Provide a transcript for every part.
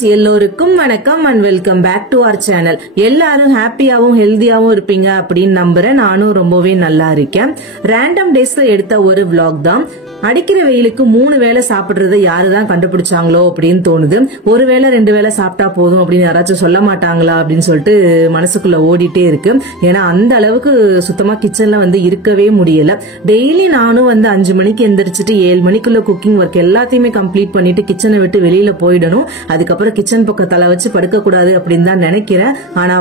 Viewers எல்லோருக்கும் வணக்கம் and welcome back to our channel. எல்லாரும் ஹாப்பியாவும் ஹெல்தியாவும் இருப்பீங்க அப்படின்னு நம்புறேன். நானும் ரொம்பவே நல்லா இருக்கேன். ரேண்டம் டேஸ்ல எடுத்த ஒரு vlog தான். அடிக்கிற வெயிலுக்கு 3 வேளை சாப்பிடுறது யாருதான் கண்டுபிடிச்சாங்களோ அப்படின்னு தோணுது. ஒரு வேளை 2 வேளை சாப்பிட்டா போதும் அப்படின்னு யாராச்சும் சொல்ல மாட்டாங்களா அப்படின்னு சொல்லிட்டு மனசுக்குள்ள ஓடிட்டே இருக்கு. ஏன்னா அந்த அளவுக்கு சுத்தமா கிச்சன்ல இருக்கவே முடியல. டெய்லி நானும் 5 மணிக்கு எந்திரிச்சிட்டு 7 மணிக்குள்ள குக்கிங் ஒர்க் எல்லாத்தையுமே கம்ப்ளீட் பண்ணிட்டு கிச்சனை விட்டு வெளியில போயிடணும். அதுக்கப்புறம் கிச்சன் பக்கம் தலை வச்சு படுக்க கூடாது அப்படின்னு தான் நினைக்கிறேன். ஆனா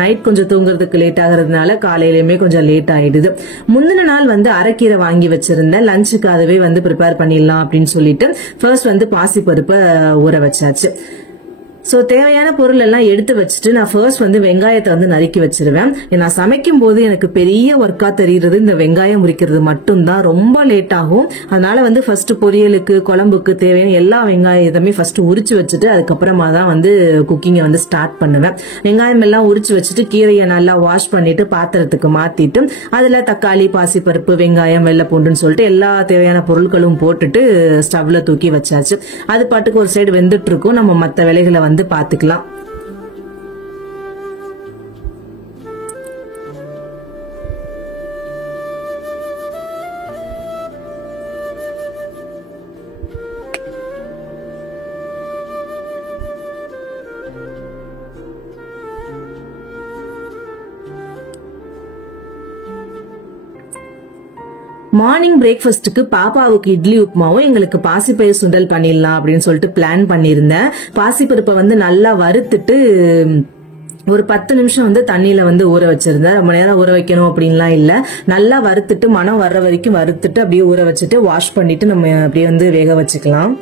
நைட் கொஞ்சம் தூங்குறதுக்கு லேட் ஆகுறதுனால காலையிலயுமே கொஞ்சம் லேட் ஆயிடுது. முந்தின நாள் அரைக்கீரை வாங்கி வச்சிருந்தேன். லஞ்சுக்கு அதுவே ப்ரிப்பேர் பண்ணிடலாம் அப்படின்னு சொல்லிட்டு ஃபர்ஸ்ட் பாசி பருப்பை ஊற வச்சாச்சு. சோ தேவையான பொருள் எல்லாம் எடுத்து வச்சுட்டு நான் ஃபர்ஸ்ட் வெங்காயத்தை நறுக்கி வச்சிருவேன். நான் சமைக்கும் போது எனக்கு பெரிய ஒர்க்கா தெரியுறது இந்த வெங்காயம் உரிக்கிறது மட்டும்தான். ரொம்ப லேட் ஆகும். அதனால ஃபர்ஸ்ட் பொரியலுக்கு குழம்புக்கு தேவையான எல்லா வெங்காயத்தையுமே ஃபர்ஸ்ட் உரிச்சு வச்சுட்டு அதுக்கப்புறமா தான் குக்கிங்கை ஸ்டார்ட் பண்ணுவேன். வெங்காயம் எல்லாம் உரிச்சு வச்சுட்டு கீரையை நல்லா வாஷ் பண்ணிட்டு பாத்திரத்துக்கு மாத்திட்டு அதுல தக்காளி, பாசிப்பருப்பு, வெங்காயம், வெள்ளை பூண்டுன்னு சொல்லிட்டு எல்லா தேவையான பொருட்களும் போட்டுட்டு ஸ்டவ்ல தூக்கி வச்சாச்சு. அது பாட்டுக்கு ஒரு சைடு வெந்துட்டு இருக்கும். நம்ம மத்த வேலைகளை பாத்துக்கலாம். மார்னிங் பிரேக்ஃபாஸ்ட்டுக்கு பாப்பாவுக்கு இட்லி உப்புமாவும் எங்களுக்கு பாசிப்பயிர் சுண்டல் பண்ணிடலாம் அப்படின்னு சொல்லிட்டு பிளான் பண்ணியிருந்தேன். பாசிப்பருப்பை நல்லா வறுத்துட்டு ஒரு 10 நிமிஷம் தண்ணியில ஊற வச்சிருந்தேன். ரொம்ப நேரம் ஊற வைக்கணும் அப்படின்லாம் இல்ல. நல்லா வறுத்துட்டு மனம் வர்ற வரைக்கும் வறுத்துட்டு அப்படியே ஊற வச்சுட்டு வாஷ் பண்ணிட்டு நம்ம அப்படியே வேக வச்சுக்கலாம்.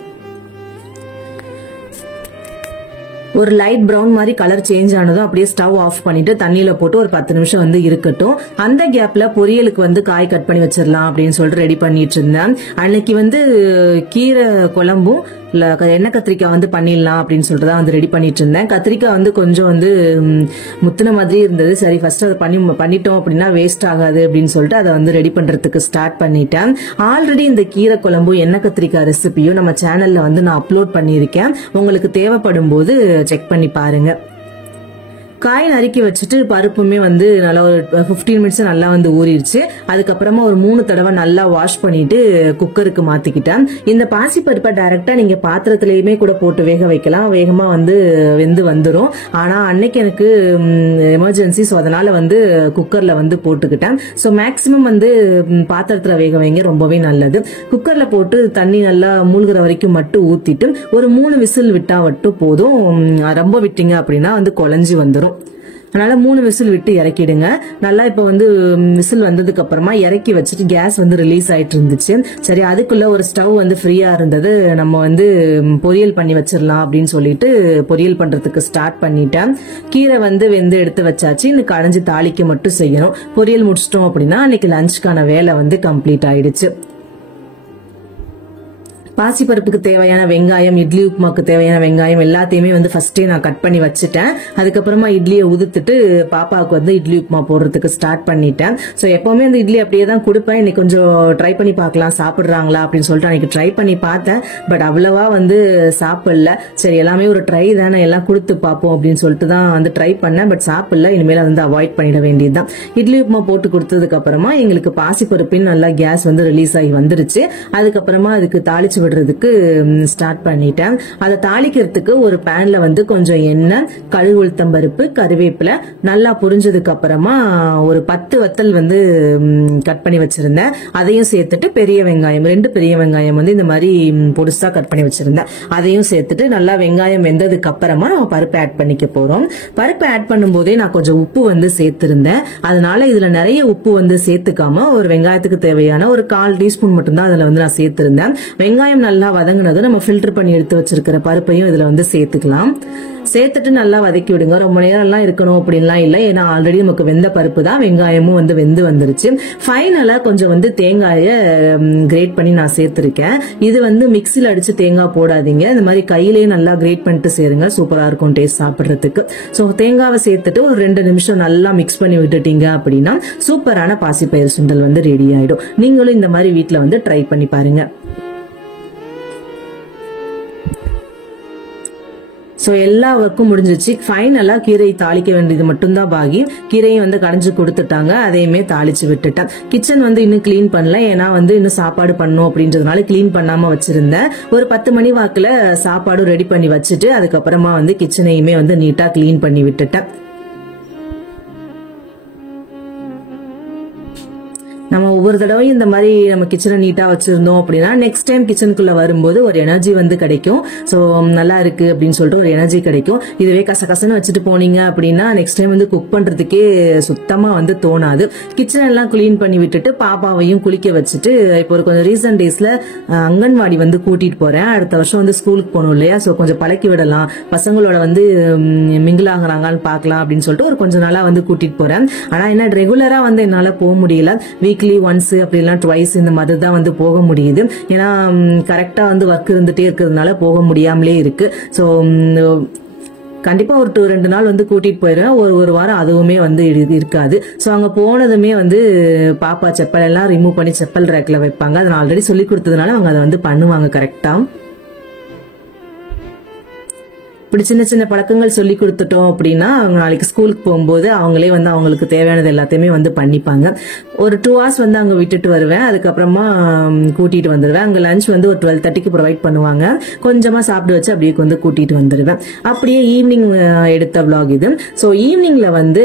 ஒரு லைட் பிரவுன் மாதிரி கலர் சேஞ்ச் ஆனதும் அப்படியே ஸ்டவ் ஆஃப் பண்ணிட்டு தண்ணியில போட்டு ஒரு 10 நிமிஷம் இருக்கட்டும். அந்த கேப்ல பொரியலுக்கு காய் கட் பண்ணி வச்சிடலாம் அப்படின்னு சொல்லிட்டு ரெடி பண்ணிட்டு இருந்தேன். அன்னைக்கு கீரை குழம்பும் எண்ணெய் கத்திரிக்காய் பண்ணிடலாம் அப்படின்னு சொல்லிட்டு தான் ரெடி பண்ணிட்டு இருந்தேன். கத்திரிக்காய் கொஞ்சம் முத்தின மாதிரி இருந்தது. சரி ஃபர்ஸ்ட் அதை பண்ணிட்டோம் அப்படின்னா வேஸ்ட் ஆகாது அப்படின்னு சொல்லிட்டு அதை ரெடி பண்றதுக்கு ஸ்டார்ட் பண்ணிட்டேன். ஆல்ரெடி இந்த கீரை குழம்பு எண்ணெய் கத்திரிக்காய் ரெசிபியும் நம்ம சேனல்ல நான் அப்லோட் பண்ணியிருக்கேன். உங்களுக்கு தேவைப்படும் போது செக் பண்ணி பாருங்க. காய் நறுக்கி வச்சுட்டு பருப்புமே நல்லா ஒரு 15 மினிட்ஸ் நல்லா ஊறிடுச்சு. அதுக்கப்புறமா ஒரு 3 தடவை நல்லா வாஷ் பண்ணிட்டு குக்கருக்கு மாத்திக்கிட்டேன். இந்த பாசி பருப்பை டைரக்டா நீங்க பாத்திரத்திலயுமே கூட போட்டு வேக வைக்கலாம். வேகமா வெந்து வந்துடும். ஆனா அன்னைக்கு எனக்கு எமர்ஜென்சி, ஸோ அதனால குக்கர்ல போட்டுக்கிட்டேன். ஸோ மேக்சிமம் பாத்திரத்துல வேக வைங்க, ரொம்பவே நல்லது. குக்கர்ல போட்டு தண்ணி நல்லா மூழ்கிற வரைக்கும் மட்டும் ஊத்திட்டு ஒரு 3 விசில் விட்டா மட்டும் போதும். ரொம்ப விட்டீங்க அப்படின்னா குழஞ்சி வந்துடும். அதனால 3 விசில் விட்டு இறக்கிடுங்க. நல்லா இப்ப விசில் வந்ததுக்கு அப்புறமா இறக்கி வச்சுட்டு கேஸ் ரிலீஸ் ஆயிட்டு இருந்துச்சு. சரி அதுக்குள்ள ஒரு ஸ்டவ் ஃப்ரீயா இருந்தது. நம்ம பொரியல் பண்ணி வச்சிடலாம் அப்படின்னு சொல்லிட்டு பொரியல் பண்றதுக்கு ஸ்டார்ட் பண்ணிட்டேன். கீரை வெந்து எடுத்து வச்சாச்சு. இன்னும் கடைஞ்சி தாளிக்க மட்டும் செய்யணும். பொரியல் முடிச்சிட்டோம் அப்படின்னா அன்னைக்கு லஞ்சுக்கான வேலை கம்ப்ளீட் ஆயிடுச்சு. பாசிப்பருப்புக்கு தேவையான வெங்காயம், இட்லி உப்புமாக்கு தேவையான வெங்காயம் எல்லாத்தையுமே ஃபர்ஸ்டே நான் கட் பண்ணி வச்சுட்டேன். அதுக்கப்புறமா இட்லியை உதுத்துட்டு பாப்பாவுக்கு இட்லி உப்புமா போடுறதுக்கு ஸ்டார்ட் பண்ணிட்டேன். ஸோ எப்பவுமே இட்லி அப்படியே தான் கொடுப்பேன். இன்னைக்கு கொஞ்சம் ட்ரை பண்ணி பார்க்கலாம் சாப்பிடுறாங்களா அப்படின்னு சொல்லிட்டு அன்னைக்கு ட்ரை பண்ணி பார்த்தேன். பட் அவ்வளவா சாப்பிடல. சரி எல்லாமே ஒரு ட்ரை தானே, எல்லாம் கொடுத்து பார்ப்போம் அப்படின்னு சொல்லிட்டு தான் ட்ரை பண்ணேன். பட் சாப்பிடல. இனிமேல் அவாய்ட் பண்ணிட வேண்டியதுதான். இட்லி உப்புமா போட்டு கொடுத்ததுக்கு அப்புறமா எங்களுக்கு பாசிப்பருப்பின் நல்லா கேஸ் ரிலீஸ் ஆகி வந்துருச்சு. அதுக்கப்புறமா அதுக்கு தாளிச்சு விடுறதுக்கு ஸ்டார்ட் பண்ணிட்டேன். அதை தாளிக்கிறதுக்கு ஒரு பேன்ல கொஞ்சம் எண்ணெய், கடுகு, உளுத்தம் பருப்பு, கருவேப்பிலை நல்லா புரிஞ்சதுக்கு அப்புறமா ஒரு 10 வத்தல் கட் பண்ணி வச்சிருந்தேன். அதையும் சேர்த்துட்டு பெரிய வெங்காயம் 2 பெரிய வெங்காயம் இந்த மாதிரி பொடுசா கட் பண்ணி வச்சிருந்தேன். அதையும் சேர்த்துட்டு நல்லா வெங்காயம் வெந்ததுக்கு அப்புறமா நம்ம பருப்பு ஆட் பண்ணிக்க போறோம். பருப்பு ஆட் பண்ணும் போதே நான் கொஞ்சம் உப்பு சேர்த்திருந்தேன். அதனால இதுல நிறைய உப்பு சேர்த்துக்காம ஒரு வெங்காயத்துக்கு தேவையான ஒரு 1/4 டீஸ்பூன் மட்டும்தான் அதுல நான் சேர்த்திருந்தேன். வெங்காயம் நல்லா வதங்கினது நம்ம ஃபில்டர் பண்ணி எடுத்து வச்சிருக்கிற பருப்பையும் இதுல சேர்த்துக்கலாம். சேர்த்துட்டு நல்லா வதக்கி விடுங்க. ரொம்ப நேரம் எல்லாம் இருக்கணும் அப்படின்லாம் இல்லை. ஏன்னா ஆல்ரெடி நமக்கு வெந்த பருப்பு தான். வெங்காயமும் வெந்து வந்துருச்சு. ஃபைனலா கொஞ்சம் தேங்காயை கிரேட் பண்ணி நான் சேர்த்திருக்கேன். இது மிக்சில அடிச்சு தேங்காய் போடாதீங்க. இந்த மாதிரி கையிலேயே நல்லா கிரேட் பண்ணிட்டு சேருங்க. சூப்பரா இருக்கும் டேஸ்ட் சாப்பிடுறதுக்கு. ஸோ தேங்காவை சேர்த்துட்டு ஒரு 2 நிமிஷம் நல்லா மிக்ஸ் பண்ணி விட்டுட்டீங்க அப்படின்னா சூப்பரான பாசிப்பயிறு சுண்டல் ரெடி ஆயிடும். நீங்களும் இந்த மாதிரி வீட்டுல ட்ரை பண்ணி பாருங்க. ஸோ எல்லா ஒர்க்கும் முடிஞ்சிச்சு. ஃபைனலா கீரை தாளிக்க வேண்டியது மட்டும்தான் பாகி. கீரையும் வந்து கடைஞ்சு கொடுத்துட்டாங்க, அதையுமே தாளிச்சு விட்டுட்டேன். கிச்சன் வந்து இன்னும் கிளீன் பண்ணல, ஏன்னா வந்து இன்னும் சாப்பாடு பண்ணும் அப்படின்றதுனால கிளீன் பண்ணாம வச்சிருந்தேன். ஒரு 10 மணி வாக்குல சாப்பாடு ரெடி பண்ணி வச்சுட்டு அதுக்கப்புறமா வந்து கிச்சனையுமே வந்து நீட்டா கிளீன் பண்ணி விட்டுட்டேன். நம்ம ஒவ்வொரு தடவையும் இந்த மாதிரி நம்ம கிச்சனை நீட்டா வச்சிருந்தோம் அப்படின்னா நெக்ஸ்ட் டைம் கிச்சனுக்குள்ள வரும்போது ஒரு எனர்ஜி வந்து கிடைக்கும். ஸோ நல்லா இருக்கு அப்படின்னு சொல்லிட்டு ஒரு எனர்ஜி கிடைக்கும். இதுவே கசகசன்னு வச்சுட்டு போனீங்க அப்படின்னா நெக்ஸ்ட் டைம் வந்து குக் பண்றதுக்கே சுத்தமா வந்து தோணாது. கிச்சன் எல்லாம் கிளீன் பண்ணி விட்டுட்டு பாப்பாவையும் குளிக்க வச்சுட்டு இப்போ ஒரு கொஞ்சம் ரீசன்ட் டேஸ்ல அங்கன்வாடி வந்து கூட்டிட்டு போறேன். அடுத்த வருஷம் வந்து ஸ்கூலுக்கு போகணும் இல்லையா, ஸோ கொஞ்சம் பழக்கி விடலாம், பசங்களோட வந்து மிங்கிள் ஆகுறாங்கன்னு பார்க்கலாம் அப்படின்னு சொல்லிட்டு ஒரு கொஞ்ச நாளா வந்து கூட்டிட்டு போறேன். ஆனா என்ன ரெகுலரா வந்து என்னால போக முடியல. வீக்லி ஒன்ஸ் அப்படிலாம் ட்வைஸ் இந்த மாதிரி தான் வந்து போக முடியுது. ஏன்னா கரெக்டா வந்து ஒர்க் இருந்துட்டே இருக்கிறதுனால போக முடியாமலே இருக்கு. ஸோ கண்டிப்பா ஒரு 2 நாள் வந்து கூட்டிட்டு போயிடுவேன். ஒரு வாரம் அதுவுமே வந்து இருக்காது. ஸோ அங்க போனதுமே வந்து பாப்பா செப்பல் எல்லாம் ரிமூவ் பண்ணி செப்பல் ரேக்ல வைப்பாங்க. அதை நான் ஆல்ரெடி சொல்லி கொடுத்ததுனால அவங்க அதை வந்து பண்ணுவாங்க கரெக்டா. இப்படி சின்ன சின்ன பழக்கங்கள் சொல்லி கொடுத்துட்டோம் அப்படின்னா அவங்க நாளைக்கு ஸ்கூலுக்கு போகும்போது அவங்களே வந்து அவங்களுக்கு தேவையானது எல்லாத்தையுமே வந்து பண்ணிப்பாங்க. ஒரு 2 hours வந்து அங்க விட்டுட்டு வருவேன், அதுக்கப்புறமா கூட்டிட்டு வந்துடுவேன். அங்க லஞ்ச் வந்து ஒரு 12:30க்கு ப்ரொவைட் பண்ணுவாங்க. கொஞ்சமா சாப்பிட்டு வச்சு அப்படியே வந்து கூட்டிட்டு வந்துடுவேன். அப்படியே ஈவினிங் எடுத்த vlog இது. ஸோ ஈவினிங்ல வந்து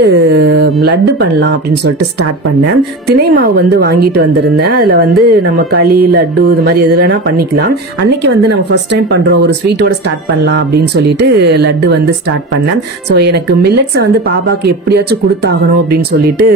லட்டு பண்ணலாம் அப்படின்னு சொல்லிட்டு ஸ்டார்ட் பண்ணேன். திணை மாவு வந்து வாங்கிட்டு வந்திருந்தேன். அதுல வந்து நம்ம களி லட்டு இது மாதிரி எது வேணா பண்ணிக்கலாம். அன்னைக்கு வந்து நம்ம ஃபர்ஸ்ட் டைம் பண்றோம், ஒரு ஸ்வீட்டோட ஸ்டார்ட் பண்ணலாம் அப்படின்னு சொல்லிட்டு லட்டு வந்து ஸ்டார்ட் பண்ணேன். ஸோ எனக்கு மில்லட்ஸ் வந்து பாப்பாக்கு எப்படியாச்சும் கொடுத்தாகணும் அப்படின்னு சொல்லிட்டு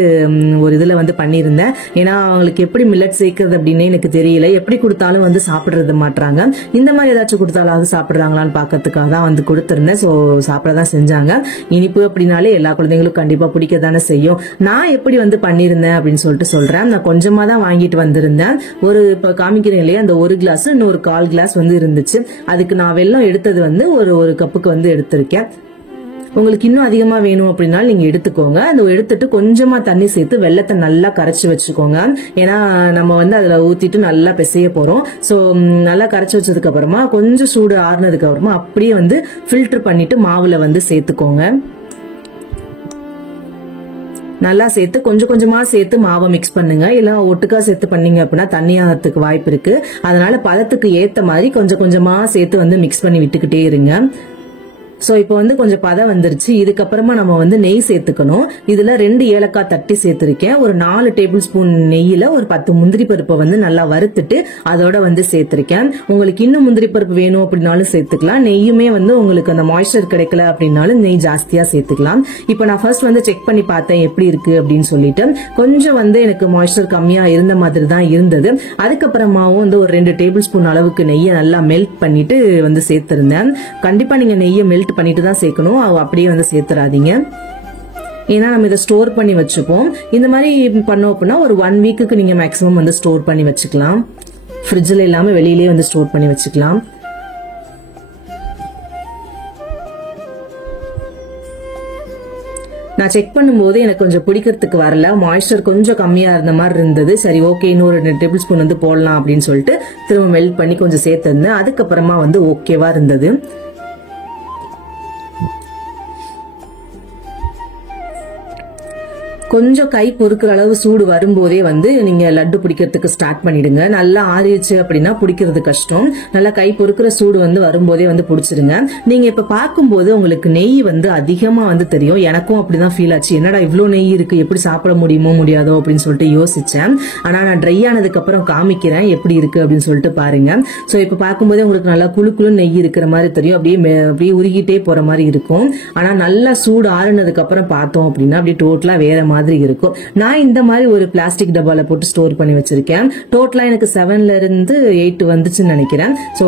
ஒரு இதுல வந்து பண்ணியிருந்தேன். ஏன்னா அவங்களுக்கு எப்படி மில்லட் சேர்க்கறது அப்படின்னு எனக்கு தெரியல. எப்படி கொடுத்தாலும் வந்து சாப்பிடுறது மாட்டாங்க. இந்த மாதிரி ஏதாச்சும் கொடுத்தாலும் சாப்பிடுறாங்களான்னு பாக்கிறதுக்காக தான் வந்து கொடுத்திருந்தேன். ஸோ சாப்பிடதான் செஞ்சாங்க. இனிப்பு அப்படின்னாலே எல்லா குழந்தைங்களும் கண்டிப்பா பிடிக்க தானே செய்யும். நான் எப்படி வந்து பண்ணியிருந்தேன் அப்படின்னு சொல்லிட்டு சொல்றேன். நான் கொஞ்சமா தான் வாங்கிட்டு வந்திருந்தேன். ஒரு இப்ப காமிக்கிறேன் இல்லையா, அந்த 1 கிளாஸ் இன்னும் ஒரு 1/4 கிளாஸ் வந்து இருந்துச்சு. அதுக்கு நான் வெல்லம் எடுத்தது வந்து ஒரு கப்புக்கு வந்து எடுத்திருக்கேன். உங்களுக்கு இன்னும் அதிகமா வேணும் அப்படின்னா நீங்க எடுத்துக்கோங்க. அந்த எடுத்துட்டு கொஞ்சமா தண்ணி சேர்த்து வெள்ளத்தை நல்லா கரைச்சு வச்சுக்கோங்க. ஏன்னா நம்ம வந்து அதுல ஊத்திட்டு நல்லா பிசைய போறோம். சோ நல்லா கரைச்சு வச்சதுக்கு அப்புறமா கொஞ்சம் சூடு ஆறுனதுக்கு அப்புறமா அப்படியே வந்து ஃபில்டர் பண்ணிட்டு மாவுல வந்து சேர்த்துக்கோங்க. நல்லா சேர்த்து கொஞ்சம் கொஞ்சமா சேர்த்து மாவை மிக்ஸ் பண்ணுங்க. இல்ல ஒட்டுக்கா சேர்த்து பண்ணீங்க அப்படின்னா தண்ணியாகிறதுக்கு வாய்ப்பு இருக்கு. அதனால பதத்துக்கு ஏத்த மாதிரி கொஞ்சம் கொஞ்சமா சேர்த்து வந்து மிக்ஸ் பண்ணி விட்டுக்கிட்டே இருங்க. சோ இப்போ வந்து கொஞ்சம் பதம் வந்துருச்சு. இதுக்கப்புறமா நம்ம வந்து நெய் சேர்த்துக்கணும். இதுல 2 ஏலக்காய் தட்டி சேர்த்திருக்கேன். ஒரு 4 டேபிள் ஸ்பூன் நெய்யில ஒரு 10 முந்திரி பருப்பை வந்து நல்லா வறுத்துட்டு அதோட வந்து சேர்த்திருக்கேன். உங்களுக்கு இன்னும் முந்திரி பருப்பு வேணும் அப்படின்னாலும் சேர்த்துக்கலாம். நெய்யுமே வந்து உங்களுக்கு அந்த மாய்ஸ்சர் கிடைக்கல அப்படின்னாலும் நெய் ஜாஸ்தியா சேர்த்துக்கலாம். இப்போ நான் ஃபர்ஸ்ட் வந்து செக் பண்ணி பார்த்தேன் எப்படி இருக்கு அப்படின்னு சொல்லிட்டு. கொஞ்சம் வந்து எனக்கு மாய்ஸ்சர் கம்மியா இருந்த மாதிரி தான் இருந்தது. அதுக்கப்புறமாவும் வந்து ஒரு 2 டேபிள் ஸ்பூன் அளவுக்கு நெய்யை நல்லா மெல்ட் பண்ணிட்டு வந்து சேர்த்திருந்தேன். கண்டிப்பா நீங்க நெய்யை மெல்ட் பண்ணிட்டு தான் சேர்க்கணும், அப்படியே வந்து சேர்த்துறாதீங்க. ஏன்னா நம்ம இதை ஸ்டோர் பண்ணி வச்சுப்போம். இந்த மாதிரி பண்ணோம் அப்படின்னா ஒரு 1 வீக்குக்கு நீங்க மேக்ஸிமம் வந்து ஸ்டோர் பண்ணி வச்சுக்கலாம். ஃப்ரிட்ஜில் இல்லாம வெளியிலேயே வந்து ஸ்டோர் பண்ணி வச்சுக்கலாம். நான் செக் பண்ணும்போது எனக்கு கொஞ்சம் பிடிக்கிறதுக்கு வரல, மாய்ஸ்சர் கொஞ்சம் கம்மியா இருந்த மாதிரி இருந்தது. சரி ஓகே, இன்னொரு 2 டேபிள் ஸ்பூன் வந்து போடலாம் அப்படின்னு சொல்லிட்டு திரும்ப மெல்ட் பண்ணி கொஞ்சம் சேர்த்திருந்தேன். அதுக்கப்புறமா வந்து ஓகேவா இருந்தது. கொஞ்சம் கை பொறுக்கிற அளவு சூடு வரும்போதே வந்து நீங்க லட்டு பிடிக்கிறதுக்கு ஸ்டார்ட் பண்ணிடுங்க. நல்லா ஆறிடுச்சு அப்படின்னா பிடிக்கிறது கஷ்டம். நல்லா கை பொறுக்கிற சூடு வந்து வரும்போதே வந்து பிடிச்சிருங்க. நீங்க இப்ப பார்க்கும்போது உங்களுக்கு நெய் வந்து அதிகமா வந்து தெரியும். எனக்கும் அப்படிதான் ஃபீல் ஆச்சு. என்னடா இவ்வளவு நெய் இருக்கு, எப்படி சாப்பிட முடியுமோ முடியாதோ அப்படின்னு சொல்லிட்டு யோசிச்சேன். ஆனா நான் ட்ரை ஆனதுக்கு அப்புறம் காமிக்கிறேன் எப்படி இருக்கு அப்படின்னு சொல்லிட்டு பாருங்க. சோ இப்ப பார்க்கும்போதே உங்களுக்கு நல்லா குழு நெய் இருக்கிற மாதிரி தெரியும். அப்படியே உருகிட்டே போற மாதிரி இருக்கும். ஆனா நல்லா சூடு ஆறுனதுக்கு அப்புறம் பார்த்தோம் அப்படின்னா அப்படியே டோட்டலா வேற மாதிரி இருக்கும். நான் இந்த மாதிரி ஒரு பிளாஸ்டிக் டப்பால போட்டு ஸ்டோர் பண்ணி வச்சிருக்கேன். டோட்டலா எனக்கு 7ல இருந்து 8 வந்துச்சுன்னு நினைக்கிறேன். சோ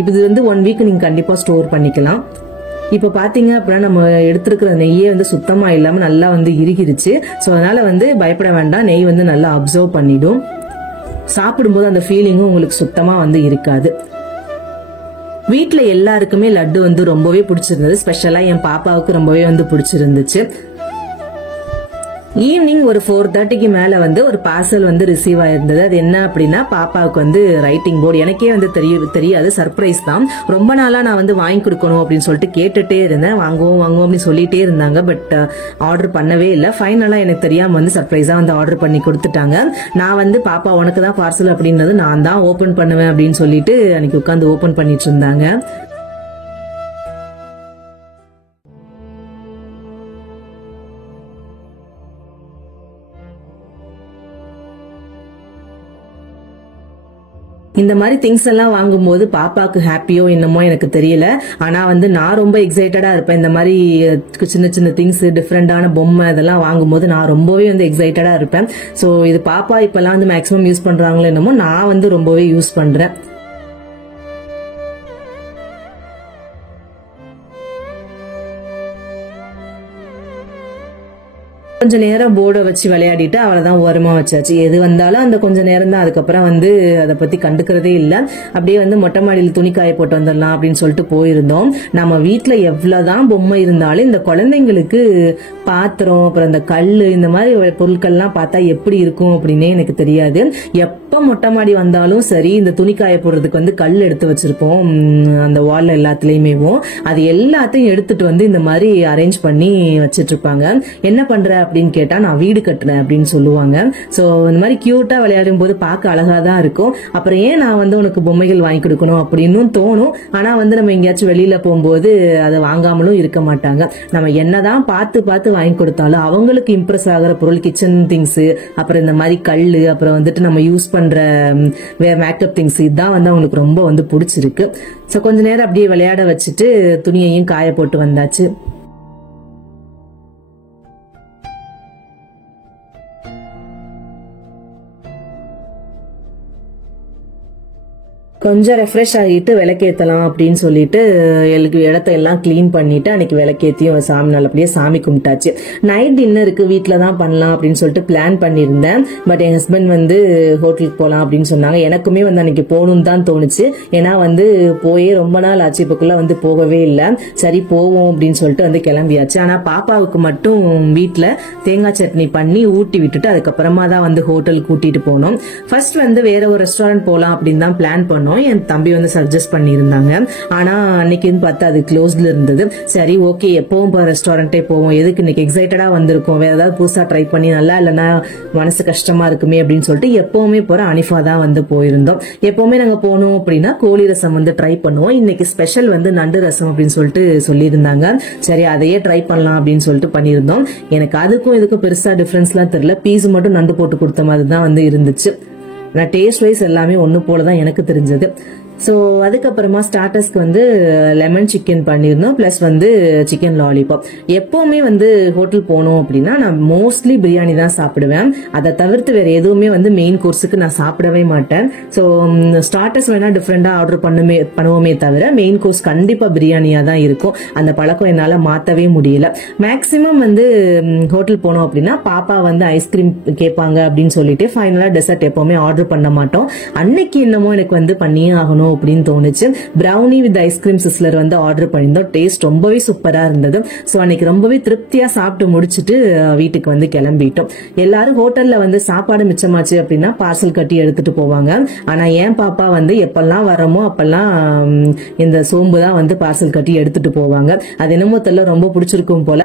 இது வந்து 1 வீக் நீங்க கண்டிப்பா ஸ்டோர் பண்ணிக்கலாம். இப்ப பாத்தீங்க அப்படின்னா நம்ம எடுத்திருக்கிற நெய்யே வந்து சுத்தமா இல்லாம நல்லா வந்து இறுகிருச்சு. சோ அதனால வந்து பயப்பட வேண்டாம், நெய் வந்து நல்லா அப்சர்வ் பண்ணிடும். சாப்பிடும்போது அந்த ஃபீலிங்கும் உங்களுக்கு சுத்தமா வந்து இருக்காது. வீட்டுல எல்லாருக்குமே லட்டு வந்து ரொம்பவே பிடிச்சிருந்தது. ஸ்பெஷலா என் பாப்பாவுக்கு ரொம்பவே வந்து பிடிச்சிருந்துச்சு. ஈவினிங் ஒரு 4:30க்கு மேல வந்து ஒரு பார்சல் வந்து ரிசீவ் ஆயிருந்தது. அது என்ன அப்படின்னா பாப்பாவுக்கு வந்து ரைட்டிங் போர்டு. எனக்கே வந்து தெரியாது, சர்ப்ரைஸ் தான். ரொம்ப நாளா நான் வந்து வாங்கி கொடுக்கணும் அப்படின்னு சொல்லிட்டு கேட்டுட்டே இருந்தேன். வாங்குவோம் அப்படின்னு சொல்லிட்டே இருந்தாங்க. பட் ஆர்டர் பண்ணவே இல்லை. ஃபைனலா எனக்கு தெரியாம வந்து சர்ப்ரைஸா வந்து ஆர்டர் பண்ணி கொடுத்துட்டாங்க. நான் வந்து பாப்பா உனக்கு தான் பார்சல் அப்படின்றது நான் தான் ஓபன் பண்ணுவேன் அப்படின்னு சொல்லிட்டு அன்னைக்கு உட்காந்து ஓபன் பண்ணிட்டு இருந்தாங்க. இந்த மாதிரி திங்ஸ் எல்லாம் வாங்கும்போது பாப்பாக்கு ஹாப்பியோ என்னமோ எனக்கு தெரியல. ஆனா வந்து நான் ரொம்ப எக்ஸைட்டடா இருப்பேன். இந்த மாதிரி சின்ன சின்ன திங்ஸ், டிஃப்ரெண்டான பொம்மை இதெல்லாம் வாங்கும்போது நான் ரொம்பவே வந்து எக்ஸைட்டடா இருப்பேன். சோ இது பாப்பா இப்பெல்லாம் வந்து மேக்ஸிமம் யூஸ் பண்றாங்களோ என்னமோ, நான் வந்து ரொம்பவே யூஸ் பண்றேன். கொஞ்ச நேரம் போர்டை வச்சு விளையாடிட்டு அவ்வளவுதான் ஓரமா வச்சாச்சு. எது வந்தாலும் அந்த கொஞ்ச நேரம் தான். அதுக்கப்புறம் வந்து அதை பத்தி கண்டுக்கிறதே இல்லை. அப்படியே வந்து மொட்டை மாடியில் துணி காய போட்டு வந்துடலாம் அப்படின்னு சொல்லிட்டு போயிருந்தோம். நம்ம வீட்டுல எவ்வளவுதான் பொம்மை இருந்தாலும் இந்த குழந்தைங்களுக்கு பாத்திரம், அப்புறம் இந்த கல்லு, இந்த மாதிரி பொருட்கள்லாம் பார்த்தா எப்படி இருக்கும் அப்படின்னே எனக்கு தெரியாது. எப்ப மொட்டை மாடி வந்தாலும் சரி, இந்த துணி காய போடுறதுக்கு வந்து கல் எடுத்து வச்சிருப்போம் அந்த வால்ல எல்லாத்துலயுமே. அது எல்லாத்தையும் எடுத்துட்டு வந்து இந்த மாதிரி அரேஞ்ச் பண்ணி வச்சிட்டு இருப்பாங்க. என்ன பண்ற அப்படின்னு கேட்டா நான் வீடு கட்டுறேன் அப்படின்னு சொல்லுவாங்க. சோ இந்த மாதிரி கியூட்டா விளையாடும் போது பார்க்க அழகா தான் இருக்கும். அப்புறம் ஏன் நான் வந்து உனக்கு பொம்மைகள் வாங்கி கொடுக்கணும் அப்படின்னு தோணும். ஆனா வந்து நம்ம எங்கேயாச்சும் வெளியில போகும்போது அதை வாங்காமலும் இருக்க மாட்டாங்க. நம்ம என்னதான் பார்த்து வாங்கி கொடுத்தாலும் அவங்களுக்கு இம்ப்ரெஸ் ஆகிற பொருள், கிச்சன் திங்ஸ், அப்புறம் இந்த மாதிரி கல்லு, அப்புறம் வந்துட்டு நம்ம யூஸ் பண்ற வேற மேக்கப் திங்ஸ், இதுதான் வந்து அவங்களுக்கு ரொம்ப வந்து பிடிச்சிருக்கு. சோ கொஞ்ச நேரம் அப்படியே விளையாட வச்சுட்டு துணியையும் காய போட்டு வந்தாச்சு. கொஞ்சம் ரெஃப்ரெஷ் ஆகிட்டு விளக்கேற்றலாம் அப்படின்னு சொல்லிட்டு இடத்த எல்லாம் கிளீன் பண்ணிட்டு அன்னைக்கு விளக்கேற்றியும் சாமி நல்லபடியே சாமி கும்பிட்டாச்சு. நைட் டின்னருக்கு வீட்டில் தான் பண்ணலாம் அப்படின்னு சொல்லிட்டு பிளான் பண்ணியிருந்தேன். பட் என் ஹஸ்பண்ட் வந்து ஹோட்டலுக்கு போகலாம் அப்படின்னு சொன்னாங்க. எனக்குமே வந்து அன்னைக்கு போகணும்னு தான் தோணுச்சு. ஏன்னா வந்து போயே ரொம்ப நாள் ஆச்சு, இப்போக்குள்ள வந்து போகவே இல்லை. சரி போவோம் அப்படின்னு சொல்லிட்டு வந்து கிளம்பியாச்சு. ஆனா பாப்பாவுக்கு மட்டும் வீட்டில் தேங்காய் சட்னி பண்ணி ஊட்டி விட்டுட்டு அதுக்கப்புறமா தான் வந்து ஹோட்டலுக்கு கூட்டிட்டு போனோம். ஃபர்ஸ்ட் வந்து வேற ஒரு ரெஸ்டாரண்ட் போகலாம் அப்படின்னு தான் பிளான் பண்ணோம். என் தம்பி வந்து சஜஸ்ட் பண்ணியிருந்தாங்க. ஆனா அன்னைக்குன்னு பார்த்தா அது க்ளோஸ்ல இருந்தது. சரி ஓகே, எப்பவும் ரெஸ்டாரண்டே போவோம், எதுக்கு இன்னைக்கு எக்ஸைட்டடா வந்திருக்கோம், வேற ஏதாவது புதுசா ட்ரை பண்ணி நல்லா இல்லைன்னா மனசு கஷ்டமா இருக்குமே அப்படின்னு சொல்லிட்டு எப்பவுமே போற அனிஃபா தான் வந்து போயிருந்தோம். எப்பவுமே நாங்க போனோம் அப்படின்னா கோழி ரசம் வந்து ட்ரை பண்ணுவோம். இன்னைக்கு ஸ்பெஷல் வந்து நண்டு ரசம் அப்படின்னு சொல்லிட்டு சொல்லியிருந்தாங்க. சரி அதையே ட்ரை பண்ணலாம் அப்படின்னு சொல்லிட்டு பண்ணியிருந்தோம். எனக்கு அதுக்கும் இதுக்கும் பெருசா டிஃபரன்ஸ்லாம் தெரியல. பீஸ் மட்டும் நண்டு போட்டு கொடுத்த மாதிரி தான் வந்து இருந்துச்சு. ஆனா டேஸ்ட் வைஸ் எல்லாமே ஒண்ணு போலதான் எனக்கு தெரிஞ்சது. ஸோ அதுக்கப்புறமா ஸ்டார்டர்ஸ்க்கு வந்து லெமன் சிக்கன் பண்ணியிருந்தோம், பிளஸ் வந்து சிக்கன் லாலிபாப். எப்பவுமே வந்து ஹோட்டல் போனோம் அப்படின்னா நான் மோஸ்ட்லி பிரியாணி தான் சாப்பிடுவேன். அதை தவிர்த்து வேற எதுவுமே வந்து மெயின் கோர்ஸுக்கு நான் சாப்பிடவே மாட்டேன். ஸோ ஸ்டார்டர்ஸ் வேணா டிஃப்ரெண்டா ஆர்டர் பண்ணுவோமே தவிர மெயின் கோர்ஸ் கண்டிப்பா பிரியாணியா தான் இருக்கும். அந்த பழக்கம் என்னால மாத்தவே முடியல. மேக்சிமம் வந்து ஹோட்டல் போனோம் அப்படின்னா பாப்பா வந்து ஐஸ்கிரீம் கேட்பாங்க அப்படின்னு சொல்லிட்டு ஃபைனலா டெசர்ட் எப்பவுமே ஆர்டர் பண்ண மாட்டோம். அன்னைக்கு என்னமோ எனக்கு வந்து பண்ணியே ஆகணும் அப்படின்னு தோணுச்சு. பிரவுனி வித் ஐஸ்கிரீம் சிஸ்லர் வந்து ஆர்டர் பண்ணியிருந்தோம். டேஸ்ட் ரொம்பவே சூப்பரா இருந்தது. ஸோ அன்னைக்கு ரொம்பவே திருப்தியா சாப்பிட்டு முடிச்சுட்டு வீட்டுக்கு வந்து கிளம்பிட்டோம். எல்லாரும் ஹோட்டல்ல வந்து சாப்பாடு மிச்சமாச்சு அப்படின்னா பார்சல் கட்டி எடுத்துட்டு போவாங்க. ஆனா என் பாப்பா வந்து எப்பெல்லாம் வரமோ அப்பெல்லாம் இந்த சோம்பு தான் வந்து பார்சல் கட்டி எடுத்துட்டு போவாங்க. அது என்னமோ தெரியல, ரொம்ப பிடிச்சிருக்கும் போல.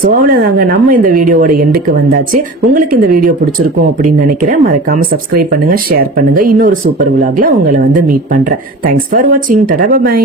சோ அவ்வளவுதாங்க, நம்ம இந்த வீடியோவோட எண்டுக்கு வந்தாச்சு. உங்களுக்கு இந்த வீடியோ பிடிச்சிருக்கும் அப்படின்னு நினைக்கிறேன். மறக்காம சப்ஸ்கிரைப் பண்ணுங்க, ஷேர் பண்ணுங்க. இன்னொரு சூப்பர் விலாக்ல உங்களை வந்து மீட் பண்றேன். தேங்க்ஸ் ஃபார் வாட்சிங். Tata bye.